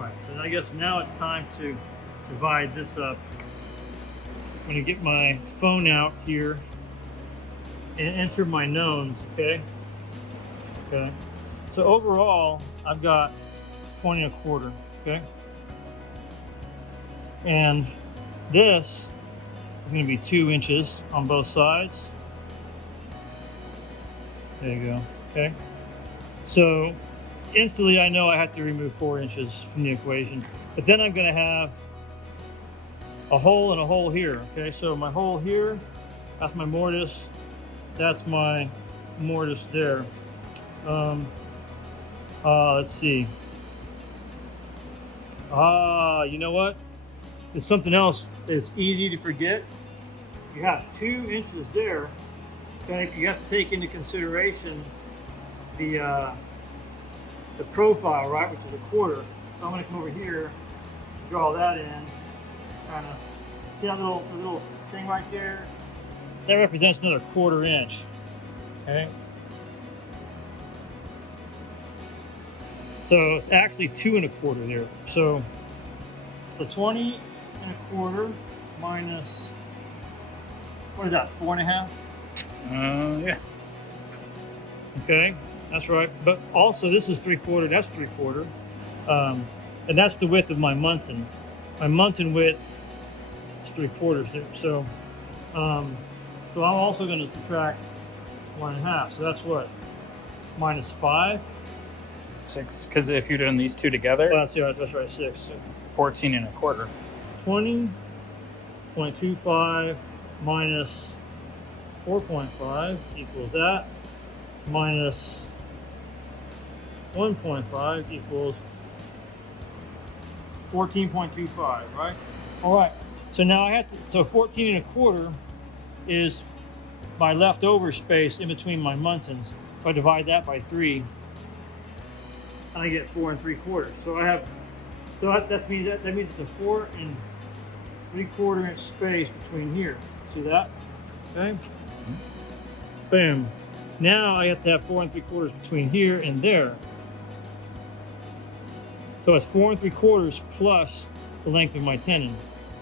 right, so I guess now it's time to divide this up. I'm gonna get my phone out here and enter my knowns, okay? Okay. So overall, I've got 20 1/4, okay? And this is gonna be 2 inches on both sides. There you go, okay? So instantly I know I have to remove 4 inches from the equation, but then I'm gonna have a hole and a hole here, okay? So my hole here, that's my mortise, that's my mortise there. Let's see. You know what? There's something else that's easy to forget. You have 2 inches there, okay? You have to take into consideration the profile, right, which is 1/4. So I'm gonna come over here, draw that in, kind of, see that little thing right there? That represents another 1/4 inch, okay? So it's actually 2 1/4 there. So 20 1/4 minus, what is that, 4 1/2? Yeah. Okay, that's right. But also this is 3/4, that's 3/4. And that's the width of my muntin. My muntin width is 3/4 there. So, so I'm also going to subtract 1 1/2. So that's what? -5? 6, because if you're doing these two together, Well, that's right, 6. 14 1/4. 20.25 minus 4.5 equals that, minus 1.5 equals 14.25, right? All right, so now I have to, so 14 1/4 is my leftover space in between my muntins. If I divide that by 3, I get 4 3/4. So I have, so that means it's a 4 3/4 inch space between here. See that? Okay. Boom. Now I have to have 4 3/4 between here and there. So it's 4 3/4 plus the length of my tenon.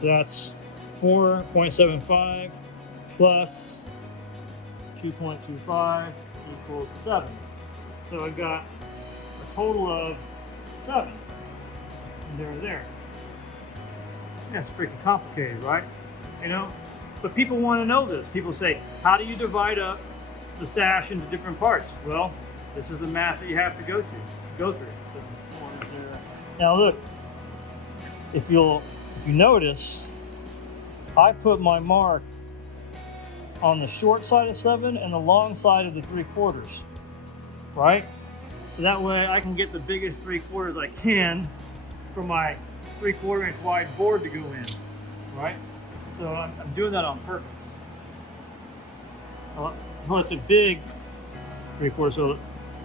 So that's 4.75 plus 2.25 equals 7. So I've got a total of 7. And there. That's freaking complicated, right? You know? But people want to know this. People say, how do you divide up the sash into different parts? Well, this is the math that you have to go through. So, now look, if you notice, I put my mark on the short side of 7 and the long side of the 3/4, right? So that way I can get the biggest 3/4 I can for my 3/4 inch wide board to go in, right? So I'm doing that on purpose. Well, it's a big 3/4, so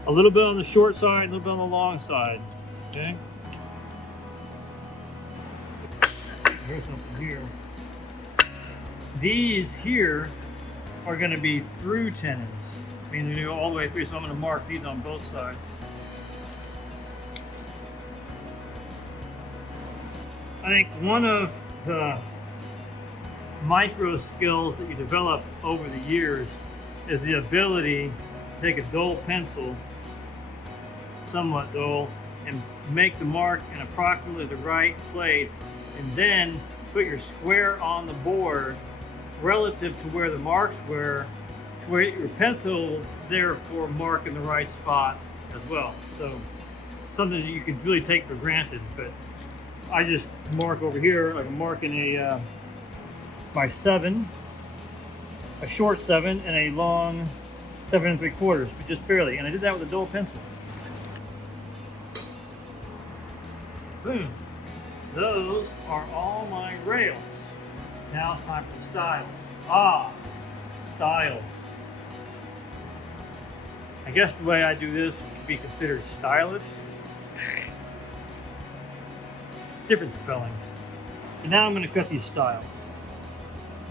a little bit on the short side, a little bit on the long side, okay? Here's something here. These here are going to be through tenons. I mean, they go all the way through, so I'm going to mark these on both sides. I think one of the micro skills that you develop over the years is the ability to take a dull pencil, somewhat dull, and make the mark in approximately the right place, and then put your square on the board relative to where the marks were, to where your pencil therefore mark in the right spot as well. So something that you can really take for granted, but I just mark over here, like I'm marking a by 7, a short 7 and a long 7 3/4, but just barely. And I did that with a dull pencil. Boom. Those are all my rails. Now it's time for the styles. Styles. I guess the way I do this would be considered stylish. Different spelling. And now I'm going to cut these styles.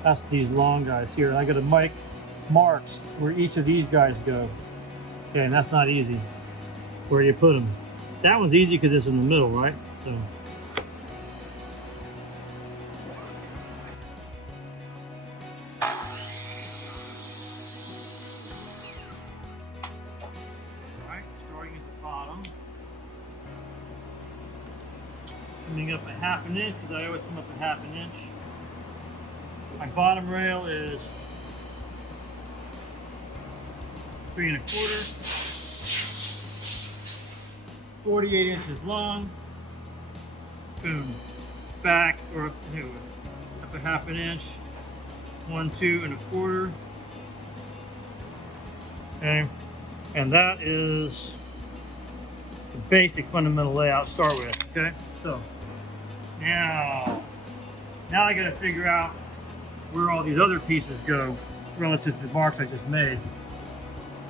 That's these long guys here. I got to make marks where each of these guys go. Okay, and that's not easy. Where do you put them? That one's easy because it's in the middle, right? So. Alright, starting at the bottom. Coming up a half an inch, because I always come up a half an inch. My bottom rail is 3 1/4, 48 inches long. Boom, back or up a half an inch, 1 2 1/4. Okay, and that is the basic fundamental layout to start with. Okay, so now I got to figure out where all these other pieces go relative to the marks I just made.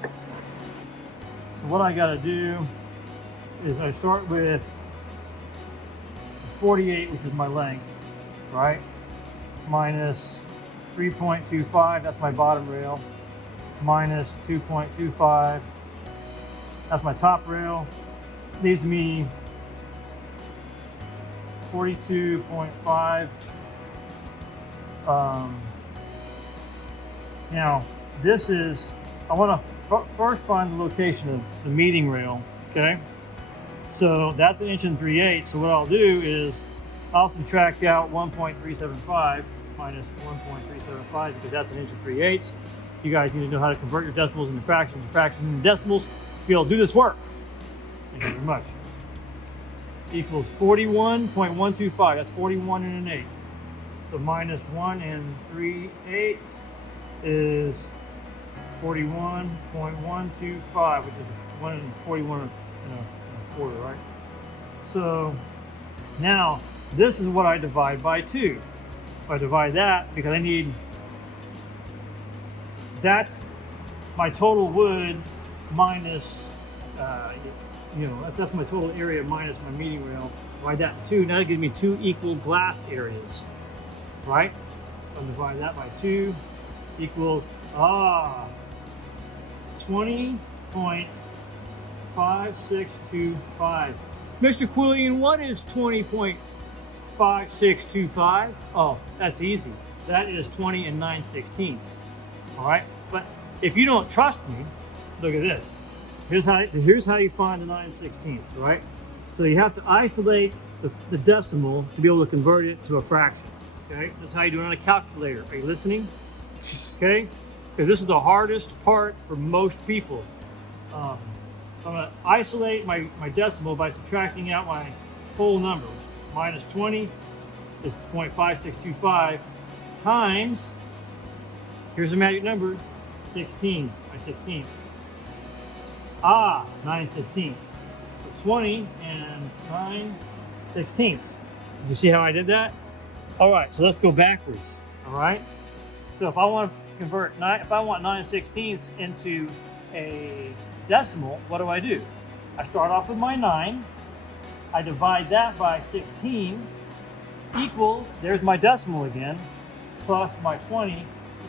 So what I got to do is I start with 48, which is my length, right? Minus 3.25, that's my bottom rail. Minus 2.25, that's my top rail. Leaves me 42.5. Now, this is, I want to first find the location of the meeting rail, okay? So that's 1 3/8. So what I'll do is I'll subtract out 1.375 minus 1.375 because that's 1 3/8. You guys need to know how to convert your decimals into fractions, your fractions into decimals to be able to do this work. Thank you very much. Equals 41.125. That's 41 1/8. So minus 1 3/8 is 41.125, which is 141 1/4, right? So now this is what I divide by 2. If I divide that, because I need, that's my total wood minus, that's my total area minus my meeting rail. Divide that by 2. Now it gives me 2 equal glass areas, right? So I divide that by 2 equals 20.5625. Mr. Quillian, what is 20.5625? Oh, that's easy. That is 20 9/16. All right, but if you don't trust me, look at this. Here's how you find the 9/16, right? So you have to isolate the decimal to be able to convert it to a fraction. Okay, that's how you do it on a calculator. Are you listening? Okay, because this is the hardest part for most people. I'm going to isolate my decimal by subtracting out my whole number. Minus 20 is 0.5625 times, here's the magic number, 16 by 16ths. 9/16. So 20 9/16. Did you see how I did that? All right, so let's go backwards. All right. So if I want to convert if I want 9/16 into a decimal, what do? I start off with my 9. I divide that by 16 equals, there's my decimal again, plus my 20.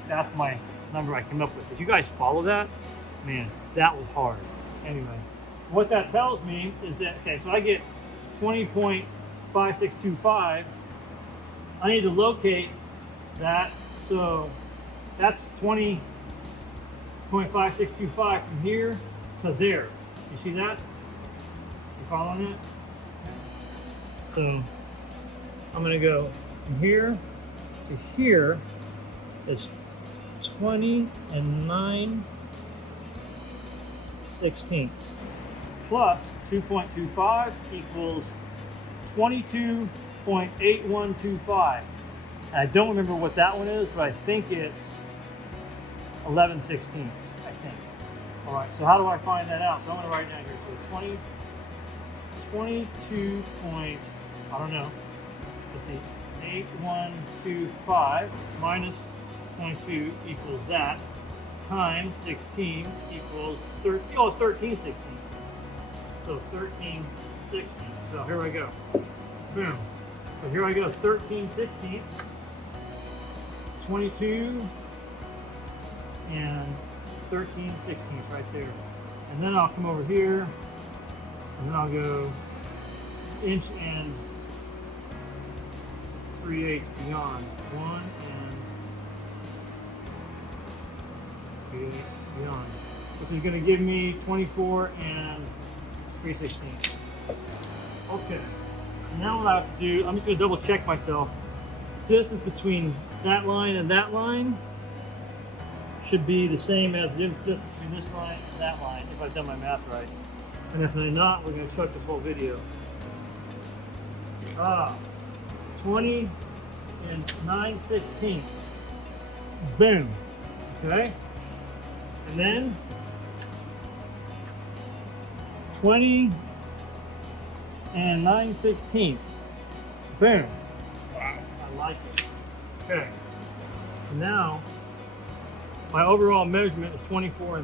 That's my number I came up with. Did you guys follow that? Man, that was hard. Anyway, what that tells me is that, okay, so I get 20.5625. I need to locate that. So that's 20.5625 from here to there. You see that? You following it? So I'm going to go from here to here. It's 20 9/16 plus 2.25 equals 22.8125. I don't remember what that one is, but I think it's 11/16, I think. All right, so how do I find that out? So I'm going to write down here. So 22 point, I don't know. Let's see, 8125 minus 22 equals that, times 16 equals 13. Oh, it's 13/16. So 13/16. So here I go. Boom. So here I go, 13/16. 22 and 13/16 right there. And then I'll come over here and then I'll go inch and 3/8 beyond. 1 and 3/8 beyond, which is going to give me 24 and 3/16. Okay, now what I have to do, I'm just going to double check myself. Distance between that line and that line should be the same as the distance between this line and that line, if I've done my math right. And if they're not, we're going to chuck this whole video. 20 and 9/16. Boom. Okay. And then 20 and 9/16. Boom. Wow. I like it. Okay. Now, my overall measurement is 24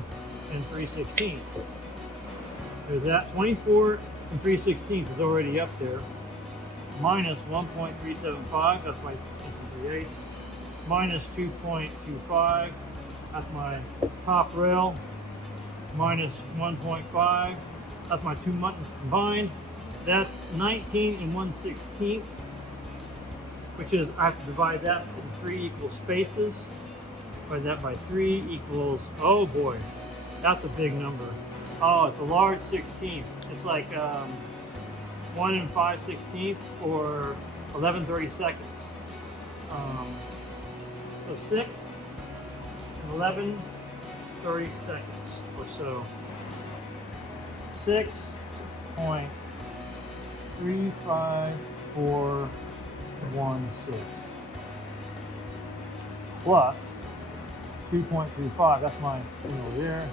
and 3/16. There's that. 24 and 3/16 is already up there. Minus 1.375, that's my 3/8. Minus 2.25, that's my top rail. Minus 1.5, that's my two muttons combined. That's 19 and 1/16, which is, I have to divide that in 3 equal spaces. Divide that by 3 equals, oh boy, that's a big number. Oh, it's a large 16th. It's like 1 5/16 or 11/32. So 6 and 11/32 or so. 6.35416 plus 2.35. That's my thing over there.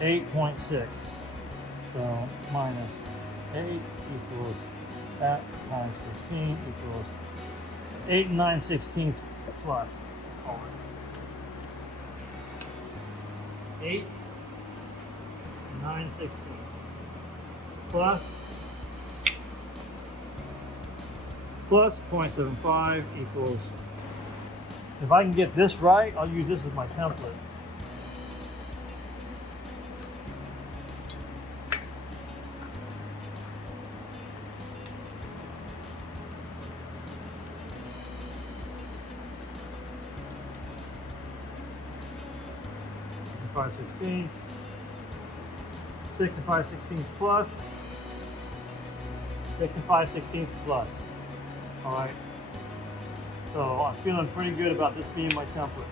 8.6. So minus 8 equals that times 16 equals 8 and 9/16 plus. 8 and 9/16 plus 0.75 equals, if I can get this right, I'll use this as my template. and 5/16, 6 and 5/16 plus, 6 and 5/16 plus. All right. So I'm feeling pretty good about this being my template.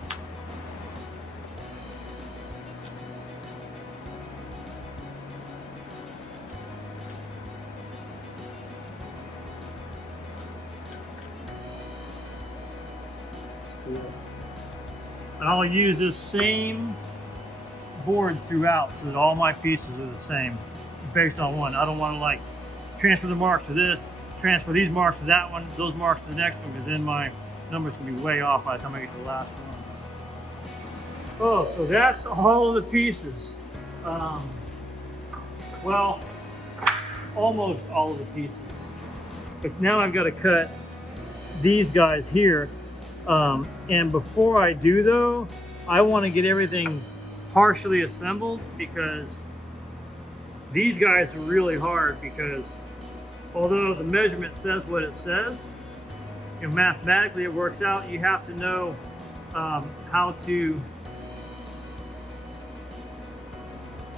And I'll use this same board throughout so that all my pieces are the same based on one. I don't want to like transfer the marks to this, transfer these marks to that one, those marks to the next one, because then my numbers can be way off by the time I get to the last one. Oh, so that's all of the pieces. Well, almost all of the pieces. But now I've got to cut these guys here. And before I do though, I want to get everything partially assembled, because these guys are really hard, because although the measurement says what it says, you know, mathematically it works out. You have to know how to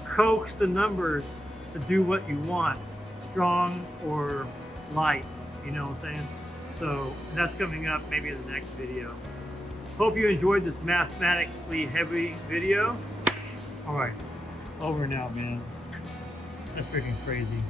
coax the numbers to do what you want, strong or light, you know what I'm saying? So that's coming up maybe in the next video. Hope you enjoyed this mathematically heavy video. All right, over now, man. That's freaking crazy.